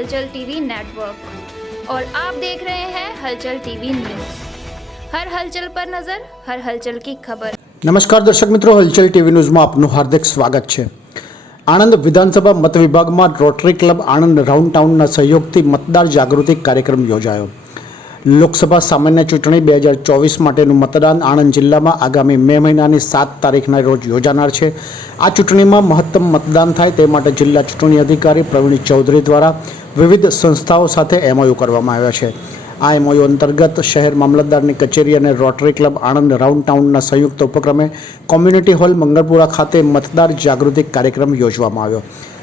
हलचल TV network. और आप देख रहे हैं हलचल टीवी न्यूज। हर हलचल पर नजर, हर हलचल की खबर। નમસ્કાર દર્શક મિત્રો હલચલ ટીવી ન્યૂઝમાં આપનું હાર્દિક સ્વાગત છે। આણંદ વિધાનસભા મત વિભાગમાં રોટરી ક્લબ આણંદ રાઉન્ડ ટાઉનના સહયોગથી મતદાર જાગૃતિ કાર્યક્રમ યોજાયો। લોકસભા સામાન્ય ચૂંટણી બે હજાર ચોવીસ માટેનું મતદાન આણંદ જિલ્લામાં આગામી મે મહિનાની સાત તારીખના રોજ યોજાનાર છે. આ ચૂંટણીમાં મહત્તમ મતદાન થાય તે માટે જિલ્લા ચૂંટણી અધિકારી પ્રવીણ ચૌધરી દ્વારા વિવિધ સંસ્થાઓ સાથે એમઓયુ કરવામાં આવ્યા છે. આ એમઓયુ અંતર્ગત શહેર મામલતદારની કચેરી અને રોટરી ક્લબ આણંદ રાઉન્ડ ટાઉનના સંયુક્ત ઉપક્રમે કોમ્યુનિટી હોલ મંગળપુરા ખાતે મતદાર જાગૃતિ કાર્યક્રમ યોજવામાં આવ્યો.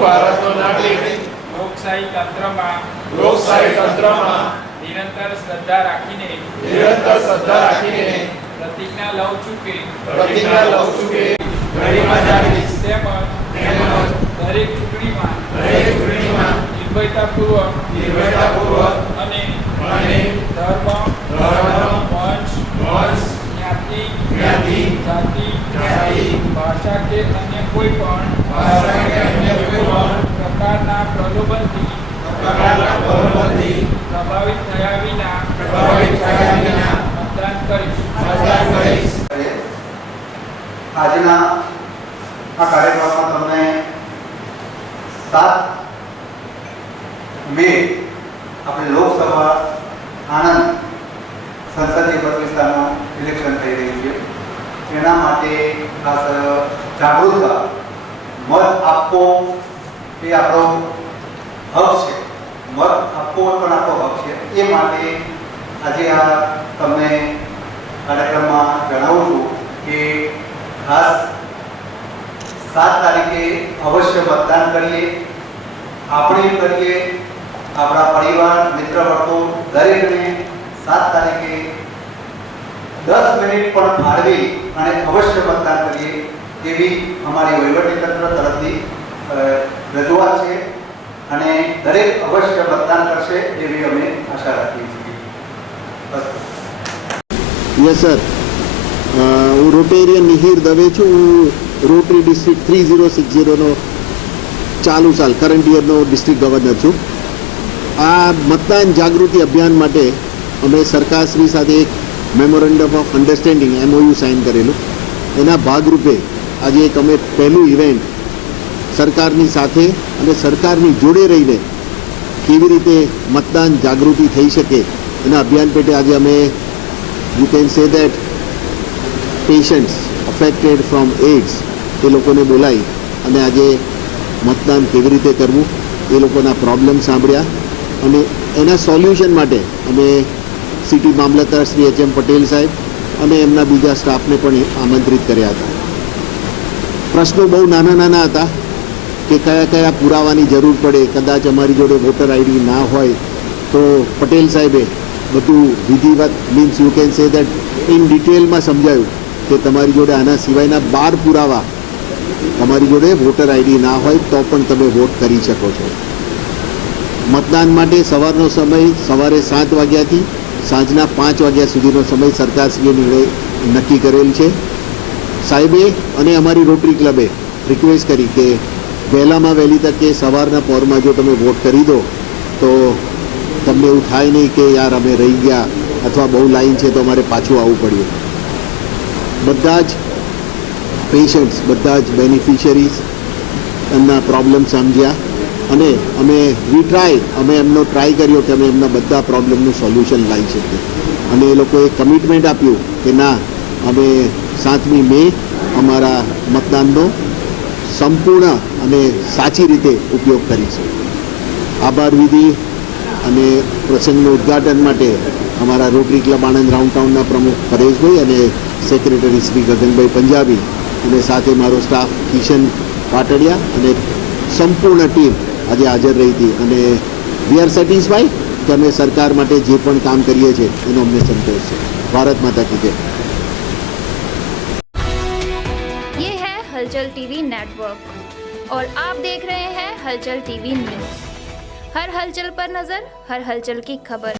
ભારતનો નાગરિક. લોકશાહી તંત્રમાં લોકશાહી તંત્રમાં નિરંતર શ્રદ્ધા રાખીને નિરંતર શ્રદ્ધા રાખીને પ્રતિજ્ઞા લઉં છું કે પ્રતિજ્ઞા લઉં છું કે ગરિમા જાળવીશ તેમજ તેમજ દરેક ચૂંટણીમાં દરેક ચૂંટણીમાં નિર્ભયતાપૂર્વક નિર્ભયતાપૂર્વક અને અને ધર્મ ધર્મ, વંશ વંશ, જ્ઞાતિ જ્ઞાતિ, જાતિ જાતિ, ભાષા કે અન્ય કોઈ પણ ભાષા કે અન્ય કોઈ પણ પ્રકારના પ્રલોભનથી પ્રકારના પ્રલોભનથી પ્રભાવિત થયા વિના પ્રભાવિત થયા વિના મતદાન કરીશ મતદાન કરીશ આજના આ કાર્યક્રમમાં તમને સાત મે આપણે લોકસભા આણંદ સંસદીય મત વિસ્તારનું ઇલેક્શન થઈ રહ્યું છે એના માટે ખાસ જાગૃતતા મત આપવો એ આપણો હક છે. મત આપવો પણ આપણો હક છે. એ માટે આજે આ તમને કાર્યક્રમમાં જણાવું છું કે ખાસ સાત તારીખે અવશ્ય મતદાન કરીએ. આપણે કરીએ. આપણા પરિવાર, મિત્ર વર્ગો દરેકને સાત તારીખે દસ મિનિટ પણ ફાળવી અને અવશ્ય મતદાન કરીએ એવી અમારી વહીવટીતંત્ર તરફથી રજૂઆત છે અને દરેક અવશ્ય મતદાન કરશે એવી અમે આશા રાખીએ છીએ. યસ સર હું રોટેરિયન મિહિર દવે છું. હું rotary district three zero six ઝીરોનો ચાલુ સાલ કરંટ યરનો ડિસ્ટ્રિક્ટ ગવર્નર છું. આ મતદાન જાગૃતિ અભિયાન માટે અમે સરકારશ્રી સાથે એક memorandum of understanding MOU sign કરેલું. એના ભાગરૂપે આજે એક અમે પહેલું ઇવેન્ટ સરકારની સાથે અને સરકારની જોડે રહીને કેવી રીતે મતદાન જાગૃતિ થઈ શકે એના અભિયાન પેટે આજે અમે you can say that patients affected from AIDS એ લોકોને બોલાવી અને આજે મતદાન કેવી રીતે કરવું એ લોકોના પ્રોબ્લેમ સાંભળ્યા અને એના સોલ્યુશન માટે અમે સિટી મામલતદાર શ્રી એચ એમ પટેલ સાહેબ અને એમના બીજા સ્ટાફને પણ આમંત્રિત કર્યા હતા. પ્રશ્નો બહુ નાના નાના હતા કે કયા કયા પુરાવાની જરૂર પડે, કદાચ અમારી જોડે વોટર આઈડી ના હોય તો પટેલ સાહેબે બધું વિધિવત means you can say that in ડિટેલમાં સમજાયું કે તમારી જોડે આના સિવાયના બાર પુરાવા તમારી જોડે વોટર આઈડી ના હોય તો પણ તમે વોટ કરી શકો છો. મતદાન માટે સવારનો સમય સવારે સાત વાગ્યાથી સાંજના પાંચ વાગ્યા સુધીનો સમય સરકારશ્રીએ નિર્ણય નક્કી કરેલ છે. સાહેબે અને અમારી રોટરી ક્લબે રિક્વેસ્ટ કરી કે વહેલામાં વહેલી તકે સવારના પોરમાં જો તમે વોટ કરી દો, તો તમને એવું થાય નહીં કે યાર અમે રહી ગયા અથવા બહુ લાઈન છે તો અમારે પાછું આવવું પડ્યું. બધા જ પેશન્ટ્સ બધા જ બેનિફિશરીઝ એમના પ્રોબ્લેમ સમજ્યા. અને અમે વી ટ્રાય અમે એમનો ટ્રાય કર્યો કે અમે એમના બધા પ્રોબ્લેમનું સોલ્યુશન લાવી શકીએ. અને એ લોકોએ કમિટમેન્ટ આપ્યું કે ના, અમે સાતમી મે અમારા મતદાનનો સંપૂર્ણ અને સાચી રીતે ઉપયોગ કરીશું. આભાર વિધિ અને પ્રસંગનું ઉદ્ઘાટન માટે અમારા રોટરી ક્લબ આણંદ રાઉન્ડ ટાઉનના પ્રમુખ પરેશભાઈ અને સેક્રેટરી શ્રી ગગનભાઈ પંજાબી અને સાથે મારો સ્ટાફ કિશન પાટડિયા અને સંપૂર્ણ ટીમ આજે હાજર રહી હતી અને વી આર સેટિસ્ફાઈ કે અમે સરકાર માટે જે પણ કામ કરીએ છીએ એનો અમને સંતોષ છે ભારત માતા કી જય ये है हलचल टीवी नेटवर्क और आप देख रहे हैं हलचल टीवी न्यूज हर हलचल पर नजर हर हलचल की खबर